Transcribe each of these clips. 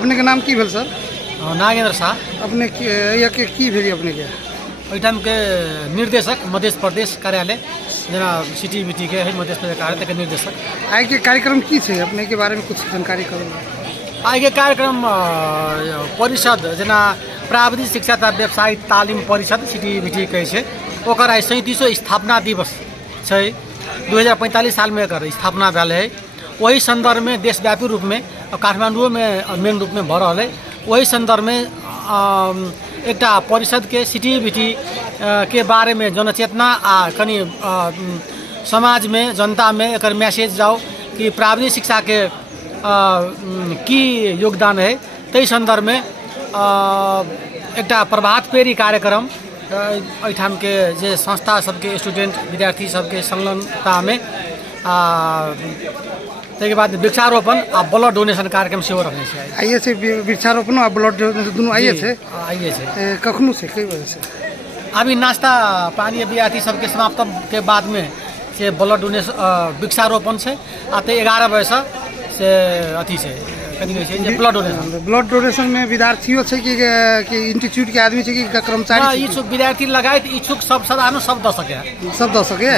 अपने के नाम की भेल सर? नागेंद्र शाह। अपने की भेली अपने के? ओहिठाम के निर्देशक मध्य प्रदेश कार्यालय जेना सिटी बीटी के है मध्य प्रदेश कार्यालय के निर्देशक। आइ के कार्यक्रम की छे अपने के बारे में कुछ जानकारी करू। आइ के कार्यक्रम परिषद जेना प्राविधिक शिक्षा तथा व्यवसायिक तालीम परिषद सिटी बीटी कहै छै ओकर आइ 37वां स्थापना दिवस छै। 2045 साल में एकर स्थापना भेल है। वही संदर्भ में देशव्यापी रूप में काठमांडू में मेन रूप में भ रहा है। वही संदर्भ में एक परिषद के सिटी बीटी के बारे में जनचेतना आ कनी समाज में जनता में एक मैसेज जाओ कि प्राविधिक शिक्षा के की योगदान है। तई संदर्भ में एक प्रभात फेरी कार्यक्रम एठाम के जे संस्था सबके स्टूडेंट विद्यार्थी सबके संलग्नता में के बाद वृक्षारोपण आ ब्लड डोनेशन कार्यक्रम सेहो रखने छै। आइए से वृक्षारोपण और ब्लड दोनों आइए से कखनू से कई वजह से अभी नाश्ता पानी विद्यार्थी सबके समाप्त के बाद में से ब्लड डोनेशन वृक्षारोपण से आते 11 बजे से अथी से ब्लड डोनेशन में विद्यार्थियों से कि इंस्टीट्यूट के आदमी से कि कर्मचारी इच्छुक विद्यार्थी लगायत इच्छुक सब सदानो सब द सके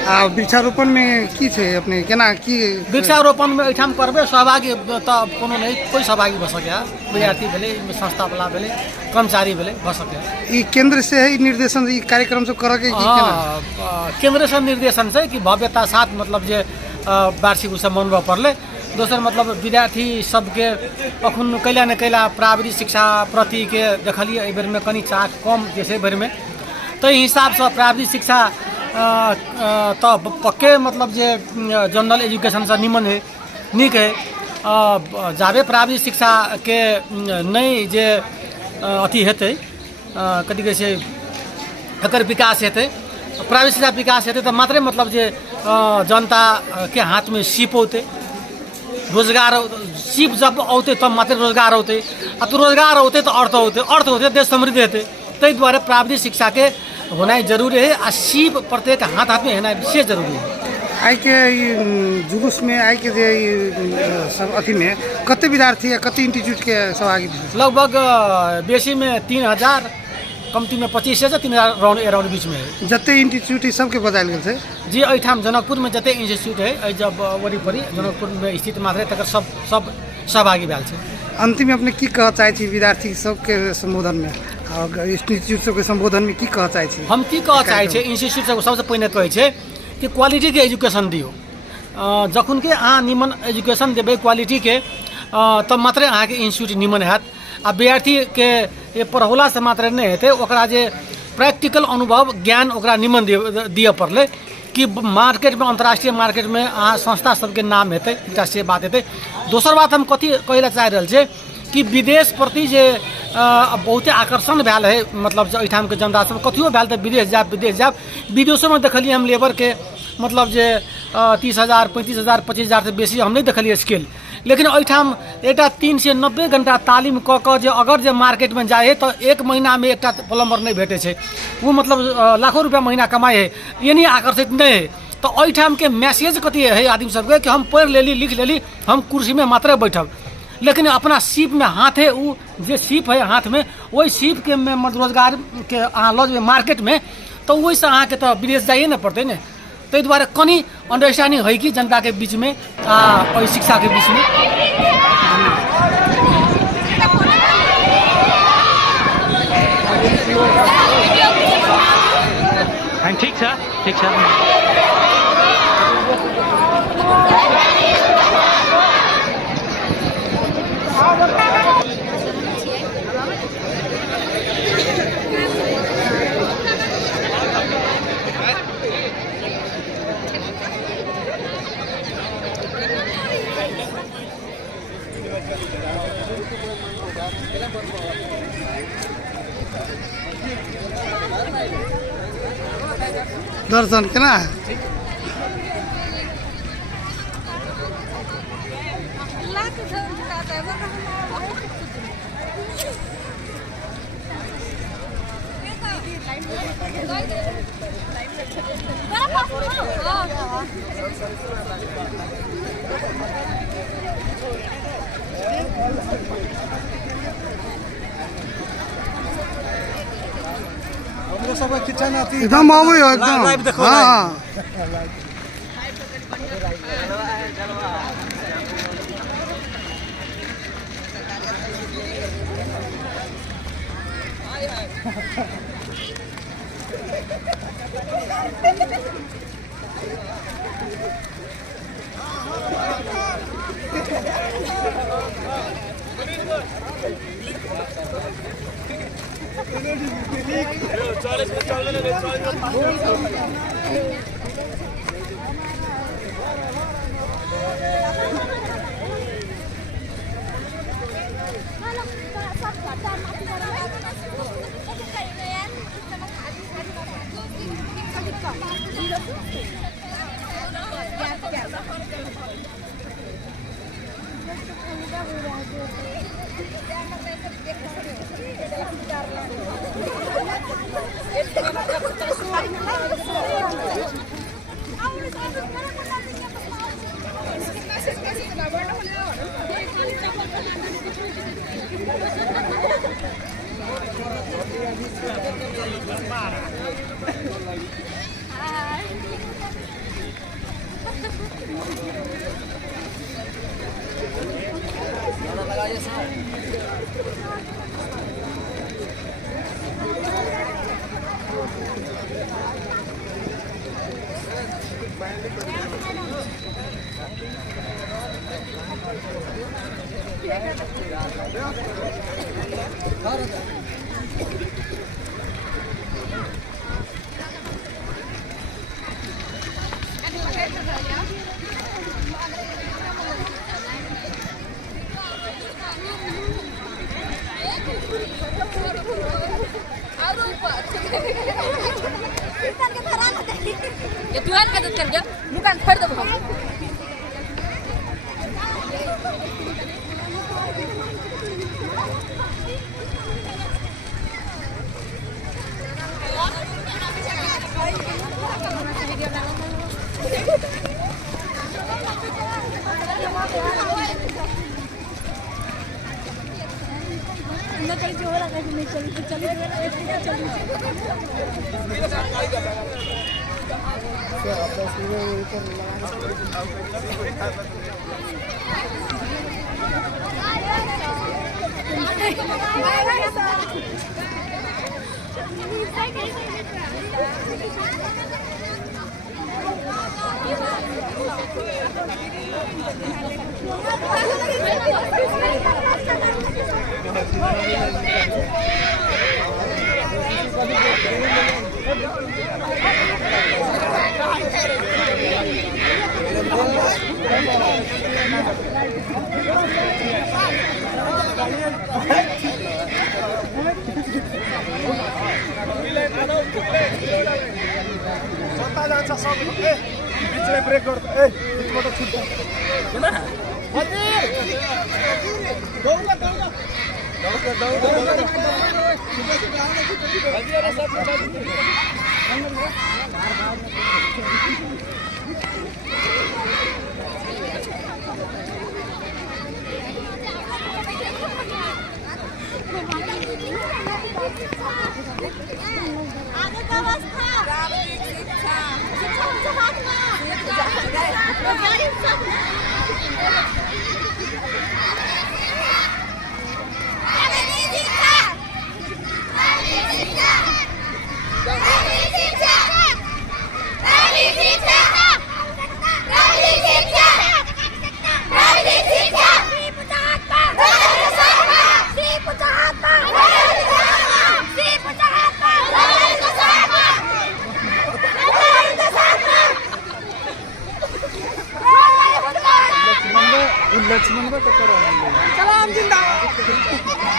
आ वृक्षारोपण में की छे अपने केना की वृक्षारोपण में एठाम करबे सहभागी त कोनो नहीं कोई सहभागी भ सके विद्यार्थी भेले संस्था वाला भेले कर्मचारी भेले भ सके। ई केंद्र से है निर्देशन ई कार्यक्रम सब करे के केना केंद्र से निर्देशन से कि भव्यता साथ मतलब जे वार्षिक उत्सव मनबे पड़ले। दोसर मतलब विद्यार्थी सबके अखन कैला न कैला प्राविधिक शिक्षा प्रति के देखलिए एहि बेर में कनी चाह कम जैसे बेर में तो हिसाब से प्राविधिक शिक्षा तो पक्के मतलब जे जनरल एजुकेशन से निमन है निक है। जाबे प्राविधिक शिक्षा के नहीं जे अथी हेतै कथी कहै छै एकर विकास हेतै प्राविधिक शिक्षा विकास हेतै तो मात्रे मतलब जे जनता के हाथ में सीप होते रोजगार सीप जब औते तब मात्र रोजगार होते आ तो रोजगार होते तो अर्थ होते देश समृद्ध होते। तई द्वारा प्राविधिक शिक्षा के होना जरूरी है आ सीप प्रत्येक हाथ में होना विशेष जरूरी है। आई के जुलूस में आई के सब अथी में कते विद्यार्थी कते इंस्टीट्यूट के सहभागी लगभग बेसी में 3000 कमती में 25 से 3000 अराउंड बीच में है। जते इंस्टीट्यूट सबके बजायल गेल छै जी एठाम जनकपुर में जते इंस्टीट्यूट है जब वरीपरी जनकपुर में स्थित मात्रे तक सब सहभागी भेल छै। अंतिम में अपने की कह चाहे छी विद्यार्थी सबके संबोधन में और इंस्टीट्यूट सबके संबोधन में की कह चाहे छी? हम की कह चाहे छी इंस्टीट्यूट सब सबसे पहिने कहै छै कि क्वालिटी के एजुकेशन दियो। जखन के अहाँ निमन एजुकेशन देबै क्वालिटी के तब मात्रे अहाँ के इंस्टीट्यूट निमन हैत। आ विद्यार्थी के ये पढ़ौला से मात्र नहीं हेतै ओकरा जे प्रैक्टिकल अनुभव ज्ञान ओकरा निमन दिए पड़ले कि मार्केट में अंतर्राष्ट्रीय मार्केट में अहाँ संस्था सबके नाम हेतै एकटा से बात हेतै। दोसर बात हम कथी कहै ला चाहि रहल छै कि विदेश प्रति जे बहुते आकर्षण भेल है मतलब एठाम के जनता सब कथियो भेल तऽ विदेश जाब विदेशों में देखलिए हम लेबर के मतलब जे 30,000 35,000 25,000 से बेसी हम नहीं देखलिए स्केल। लेकिन एठाम एक 3 से 90 घंटा तालीम क जे अगर जे मार्केट में जाए तो 1 महीना में एक प्लम्बर नहीं भेटे छै वो मतलब लाखों रुपया महीना कमाए है ये नहीं आकर्षित नहीं है। तो एठाम के मैसेज कथी है आदमी सबके कि हम पढ़ लेली लिख लेली हम कुर्सी में मात्र बैठब लेकिन अपना सीप में हाथ है वो जे सीप है हाथ में वही सीप के में रोजगार के अहाँ लऽ जेबै मार्केट में तो वही से अहाँ के तो विदेश जाइए न पड़ते न। तै द्वारा कनी अंडरस्टैंडिंग है कि जनता के बीच में और शिक्षा के बीच में। ठीक छ दर्शन केना एकदम अब हो एकदम हाँ Ya Tuhan kata kerja, bukan kerja bukan. Brake बिचबाट छुट्छ आगे का अवस्था लक्ष्मण का टक्कर सलाम जिंदाबाद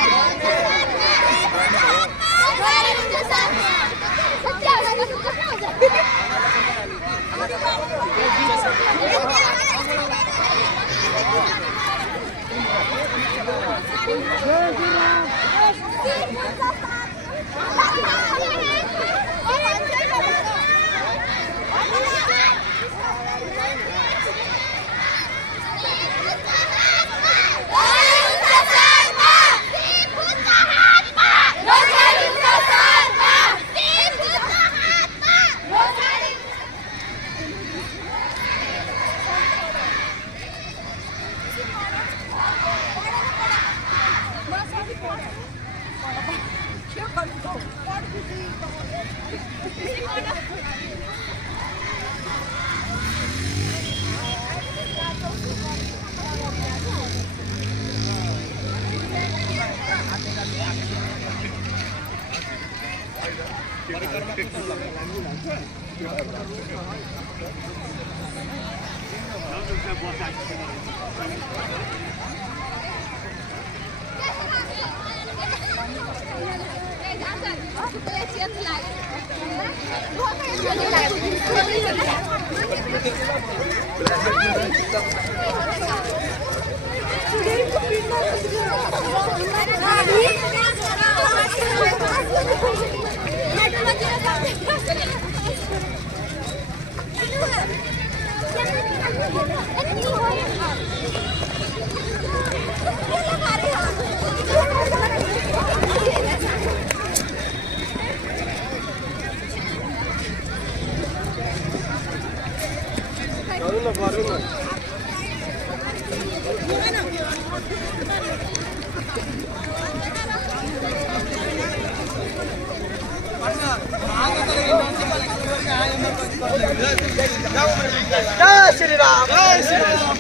जय श्री राम, जय श्री राम,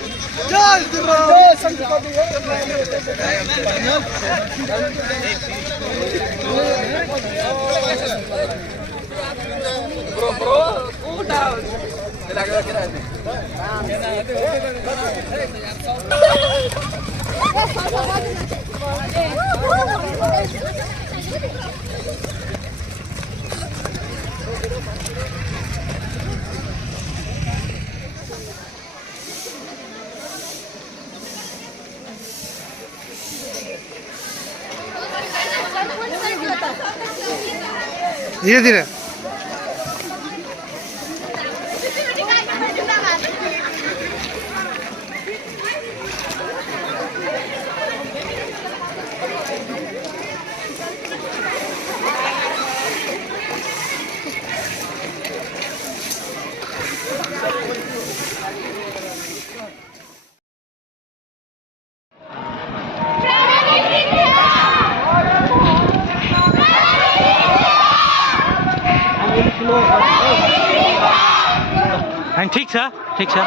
जय श्री राम, जय संत धीरे धीरे ठीक छ